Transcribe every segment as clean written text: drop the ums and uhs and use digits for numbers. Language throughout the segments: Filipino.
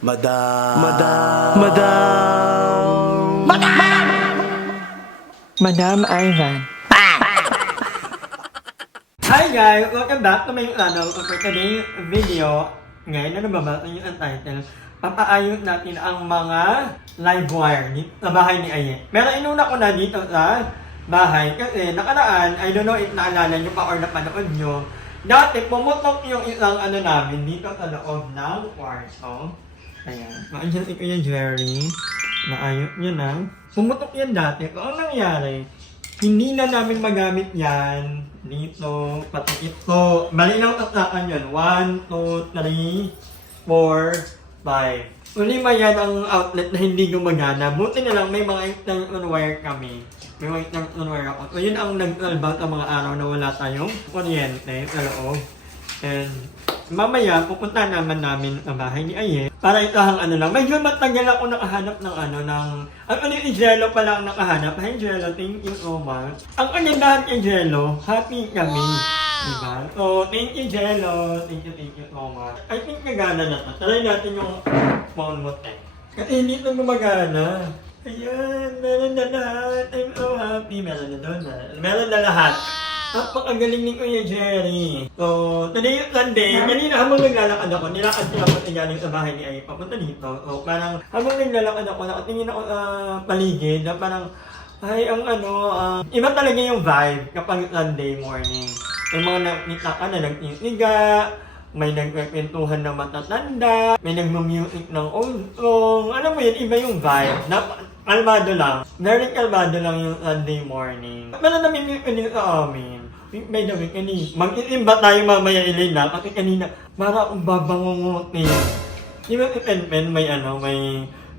Madam. Madam Ivan. Hi guys! Welcome back to my for today's video. Ngayon, ano ba ba? Yung title. Papaayos natin ang mga live wire sa bahay ni Aye. Pero inuna ko na dito sa bahay kasi nakaraan, I don't know if naalala nyo pa or napanood nyo. Dati pumutok yung isang namin dito sa loob ng kwarto. Ayan. Maandiyan si Kuya Jerry. Naayos nyo na. Pumutok yan dati. So, ang nangyari, hindi na namin magamit yan dito, pati ito. Mali lang tataan yun. 1, 2, 3, 4, 5. Ulima yan ang outlet na hindi gumagana. Buti na lang may mga extension wire kami. May mga extension wire ako. So yun ang nag-albout ang mga araw na wala tayong kuryente sa loob. And mamaya, pupunta naman namin sa bahay ni Aye. Para itahang lang. Medyo matagal ako nakahanap ng yung Jello pala ang nakahanap. Hi Jello, thank you so much. Ang kagandahan kay Jello, happy kami. Diba? So, thank you Jello. Thank you so much. I think nagana na to. Try natin yung phone mo, te. Kasi hindi ito gumagana. Ayan, meron na lahat. I'm so happy. Meron na doon. Meron na lahat. Napakagaling ni Kuya Jerry. So, today yung Sunday, kanina habang naglalakad ako, nilakad ko ako galing sa bahay ni Ay, papunta dito. So, parang habang naglalakad ako, nakatingin ako sa paligid, na parang, ay, iba talaga yung vibe kapag Sunday morning. May mga nakita ka na nag-iniga, may nagkwentuhan na matatanda, may nagmamusic ng old song. Alam mo yun, iba yung vibe. Kalmado lang. Very kalmado lang yung Sunday morning. Meron namin yung kanina sa amin. By the way, mag-iimba tayo mamaya Elena kasi kanina para akong babangungutin. Di ba si Pen may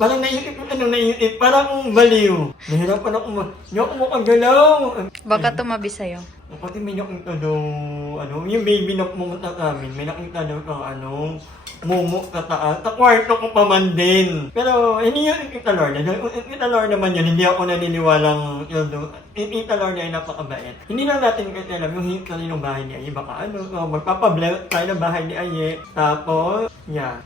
parang naiisip, parang baliw. Nahirapan ako hindi ako makagalaw. Baka tumabi sa'yo. Kasi may nakita daw, yung baby na pumunta sa amin, may nakita daw ng mumu sa taas. Sa kwarto ko pa man din. Pero hindi yung Tita Lorna. Yung Tita Lorna naman yun, hindi ako naniniwalang yung Tita Lorna ay napakabait. Hindi lang natin kasi alam yung history ng bahay ni Aye. Baka magpapabless tayo ng bahay ni Aye. Tapos,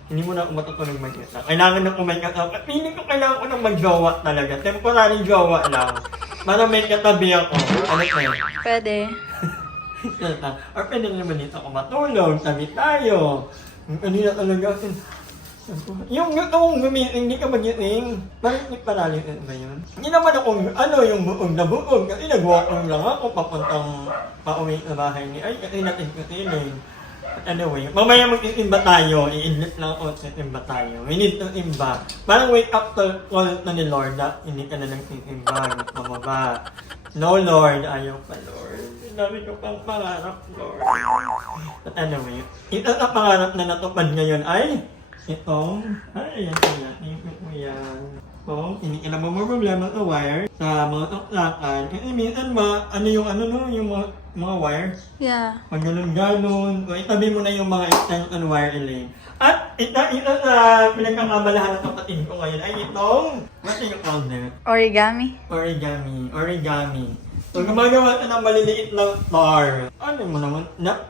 hindi mo na ako matutulog mag-isa. Kailangan na kumain ka. Hindi ko kailangan ko ng mag-jowa talaga. Temporary jowa lang. Para may katabi ako. Ano kayo? Pwede. Or pwede naman dito ako matulog. Tabi tayo. Kanina talaga. Yung gumising, hindi ka magising. Bakit may paralysis ba yun? Hindi naman ako, yung buog na buog. Kasi nag-walking lang ako papuntang pauwi sa bahay ni Ay. Kasi natin kusilin. But anyway, mamaya mag-iimba tayo. I-inlet lang ako sa imba tayo. We need to imba. Parang wake up call na ni Lord na hindi ka na nagsisimba. Gusto mo ba? No Lord, ayaw pa Lord. Dami ko pang pangarap, Lord. But anyway, ito sa pangarap na natupad ngayon ay itong, ayan kaya, yan. So, hindi ka naman more problema sa wire, sa mga tuklakan. Kasi minsan yung mga wire, Yeah. pag ganun-ganun, so itabi mo na yung mga extension wire ilay. At ito sa pinagkakabalahan ng kapatid ko ngayon ay itong, what do you call that? Origami. Origami. So, gumagawa ka ng maliliit na star. Ano mo naman?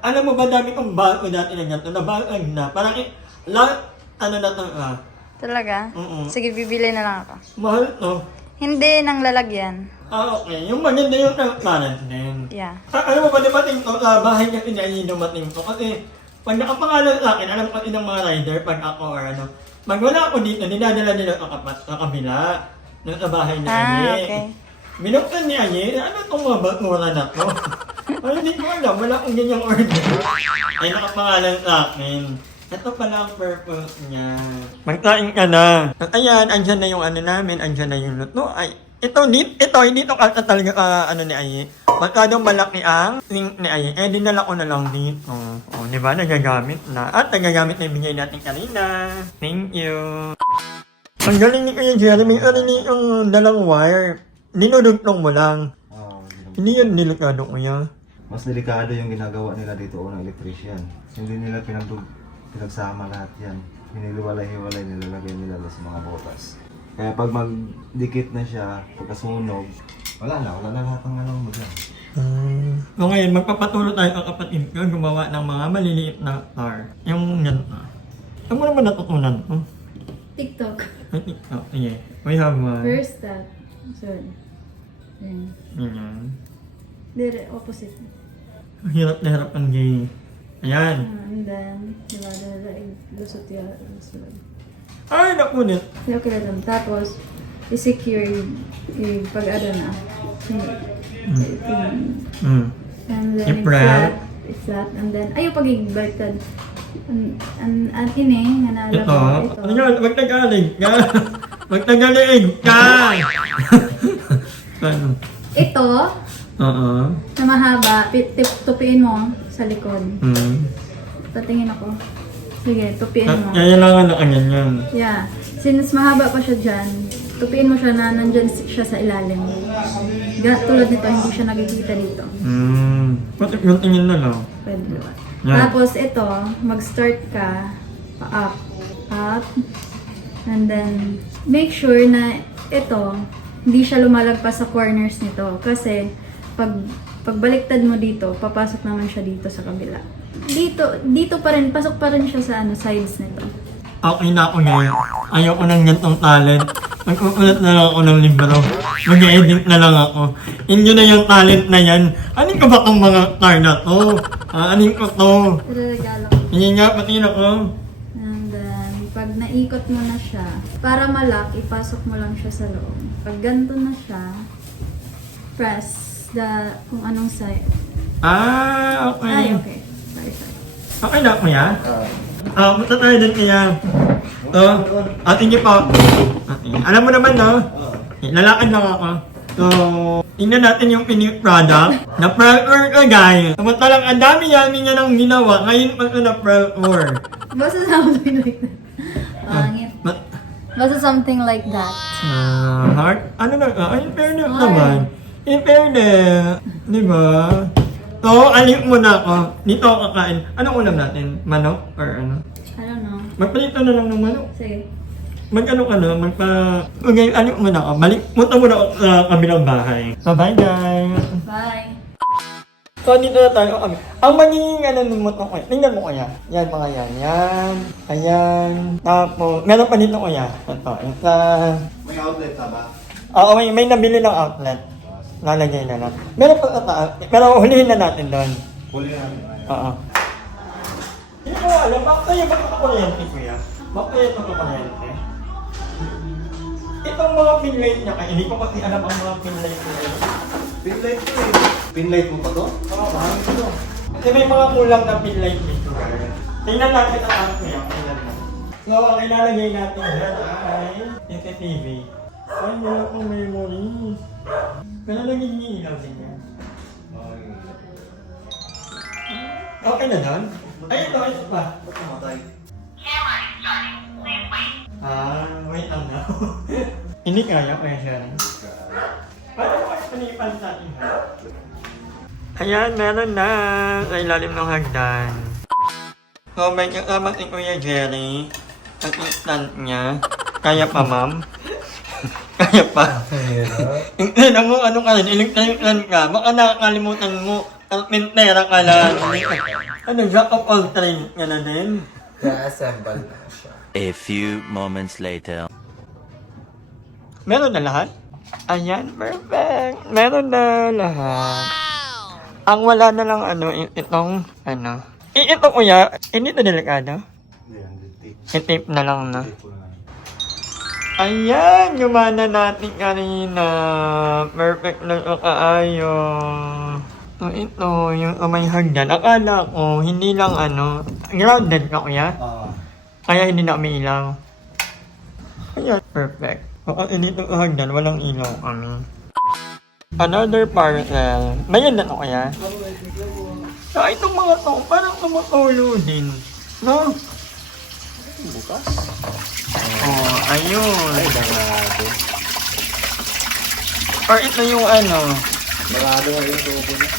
Alam mo ba, dami kong bago dati na ganito, nabagag na. Parang, na to, Talaga? Sige, bibili na lang ako. mahal to. Hindi nang lalagyan. Okay. Yung maganda yung transparent din. Yeah. Alam mo ba, dumating to, sa bahay niya pinili dumating to. Kasi, pag nakapangalan sa akin, alam ko ng mga rider, pag ako or pag wala ako dito, dinadala nila sa kabila. Sa bahay niya. Okay. Binuksan ni Aye, ano itong mga mura na to? Ay, hindi ko alam, wala akong ganyang order. Ay, nakapangalan sa akin. Ito pala ang purpose niya. Magkain ka na. At ayan, andyan na yung namin, andyan na yung luto. Ay, hindi to kata talaga ni Aye. Magkadong malaki ang sink ni Aye. Dinala ko na lang dito. O, di ba? Nagagamit na. At nagagamit na yung bigay natin kanina. Thank you. Ang galing ni Kuya Jeremy, yung dalang wire. Dinudugtong mo lang. Hindi yan delikado ko yan. Mas delikado yung ginagawa nila dito unang electrician. Hindi nila pinagsama lahat yan. Hiniliwalay-hiwalay nilalagay nila sa mga botas. Kaya pag magdikit na siya, pagkasunog, wala na lahat ng mo dyan. So ngayon, magpapatuloy tayo ang kapatid ko gumawa ng mga maliliit na star. Yung ganito. Saan mo naman natutunan to? Sige, we have one. First that. Sorry. Then, Ganyan. dire, opposite. Ang hirap na hirap ang gay. Ayan. And then, lusot yung lusot. Ay, nakunit. Okay na lang. Tapos, i-secure yung pag-ano na. And then, I-flat. i-flat. And then, ayaw pag-ibaliktad. Ang ini, nga nalala Ito. ko. Ano yun? Magtagalig ka. Magtagalig ka. Ano? Ito, Oo. na mahaba, tupiin mo sa likod. Patingin ako. Sige, tupiin mo. Kailangan na kanyan yan. Yeah. Since mahaba pa siya dyan, tupiin mo siya na nandyan siya sa ilalim. Tulad nito, hindi siya nakikita dito. Pati yung tingin na lang. Pwede. Yeah. Tapos ito, mag-start ka pa-up. Up. And then, make sure na ito, hindi siya lumalagpas sa corners nito. Kasi, pagbaliktad mo dito, papasok naman siya dito sa kabila. Dito pa rin, pasok pa rin siya sa sides nito. Okay na ako ngayon. Ayoko ng gantong talent. Magkukulat na lang ako ng libro. Mag-edit na lang ako. Inyo na yung talent na yan. Anin ka ba itong mga car na to? Anin ko to? Pero regalo ko. Hindi nga, patingin ako. And then, pag naikot mo na siya, para malak, ipasok mo lang siya sa loob. Pag ganito na siya, press kung anong side. Okay. Ay, okay. Sorry. Okay na, kuya? Punta tayo din kaya. Atin niyo po. Alam mo naman, no? Lalakad lang ako. So, tingnan natin yung finished product. Na-prepare ka, guys. Samantalang ang dami-yami niya nang ginawa. Ngayon pa ito na-prepare. Basta something like that. Pangit. Basta something like that. Heart? Ano na ka? In fairness naman. In fairness. Di ba? So, alip mo na ako. Dito ako kakain. Anong ulam natin? Manok? Or ano? I don't know. Magpalito na lang ng manok. Sige. Mag-ano ka na? Okay, alip mo na ako. Punta mo na ako sa kabilang bahay. So, bye guys! Bye. So, dito na tayo kami. Ang magiging ano mo ito kuya. Tingnan mo kuya. Yan mga yan. Yan. Ayan. Tapos, meron pa dito kuya. Ito. Isa. May outlet ka ba? Oo, may nabili ng outlet. Lalagay na lang. Meron pa ata. Pero hulihin na natin doon. Huli namin. Oo. Hindi ko alam. Bakit tayo magkakakuryente kuya? Bakit tayo magkakakuryente? Itong mga pinlight niya kaya. Hindi ko kasi alam ang mga pinlight niya. Pinlight ko eh. Pinlight mo pa to? Oo, mahal ito. Kasi may mga kulang na pinlight dito. Tingnan natin ang app niya. Tingnan mo. So, ang ilalagay natin dyan ay CCTV. Ay, wala akong memory. Pero nagiging ilaw din yan. Okay na doon? Ay, ito pa. Ba't namatay? Wait lang na. Hindi kaya siya. Paano mo kayo panipan sa ating Ayan, meron na sa ilalim ng hagdan. So, may kasama si Kuya Jerry. Ang instant niya. Kaya pa, ma'am? Kaya pa? Hindi na mo, ano ka rin, electrician ka. Baka nakakalimutan mo. Carpentera ka lang. Ano, jack of all trades ka na din? Na-assemble na siya. A few moments later. Meron na lahat? Ayan, perfect. Meron na lahat. Ang wala na lang itong ito kuya, hindi ito delikado. Hindi, ang tape. I-tape na lang na. Tape ko lang. Ayan, gumana natin kanina. Perfect na kaayo. So ito, yung may hagdan. Akala ko, hindi lang grounded ka kuya. Kaya hindi na umiilaw. Ayan, perfect. Kapag dito hagdan, walang ilaw kami. Another parcel. Bayan na to kaya? So, itong mga to, parang tumutulo din. No? Bukas? Ayun. Ay, barado. Or ito yung Barado nga yung tubo niya.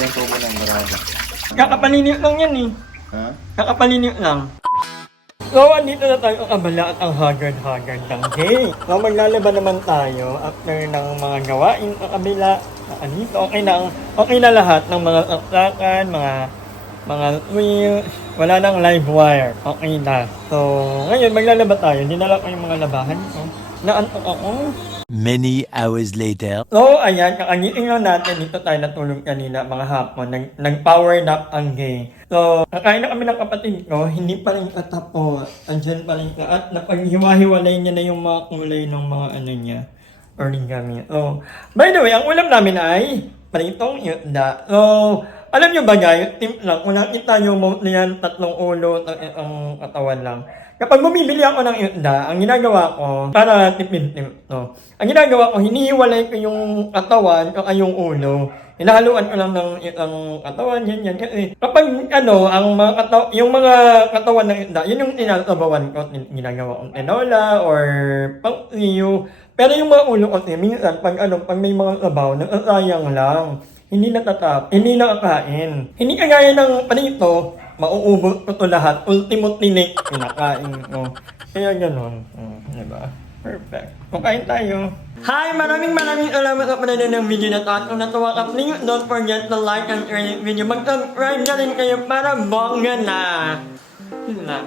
Yung tubo ng barado. kakapaliniw lang yan eh. Ha? Kakapaliniw lang. So, andito na tayo ang abala at ang haggard ng day. So, maglalaba naman tayo after ng mga gawain sa kabila. Andito, okay na lahat ng mga saksakan, mga mga wheels, wala nang live wire. Okay na. So, ngayon maglalaba tayo. Dinala ko yung mga labahan ko. Naantok ako. Many hours later. So, ayan, kakangiin lang natin. Dito tayo natulog kanina, mga hapon. Nag-power nap ang gay. So, kakain na kami ng kapatid ko, hindi pa rin katapos. Andyan pa rin ka. At napaghiwa-hiwalay niya na yung mga kulay ng mga ano niya. Origami. So, by the way, ang ulam namin ay pritong isda. So, alam nyo ba guys, tip lang, kung nakita nyo mo niyan, tatlong ulo, ang katawan lang. Kapag bumibili ako ng isda, ang ginagawa ko, para tipid-tip, no? Ang ginagawa ko, hinihiwalay ko yung katawan o yung ulo. Hinahaluan ko lang ng isang katawan, yan. Kasi kapag ang mga yung mga katawan ng isda, yun yung tinasabawan ko, ginagawa kong tinola or pang-iyo. Pero yung mga ulo kasi, minsan, pag may mga sabaw, nasasayang lang. Hindi hindi nakakain. Hindi kagaya ng panito, mauubos ko to lahat. Ultimo tinik, pinakain ko. Kaya ganun. Diba? Perfect. Kukain tayo. Hi! Maraming salamat sa panonood ng video na to. At kung natuwa ka, please don't forget to like and share this video. Mag-subscribe na rin kayo para bongga na. Yun na.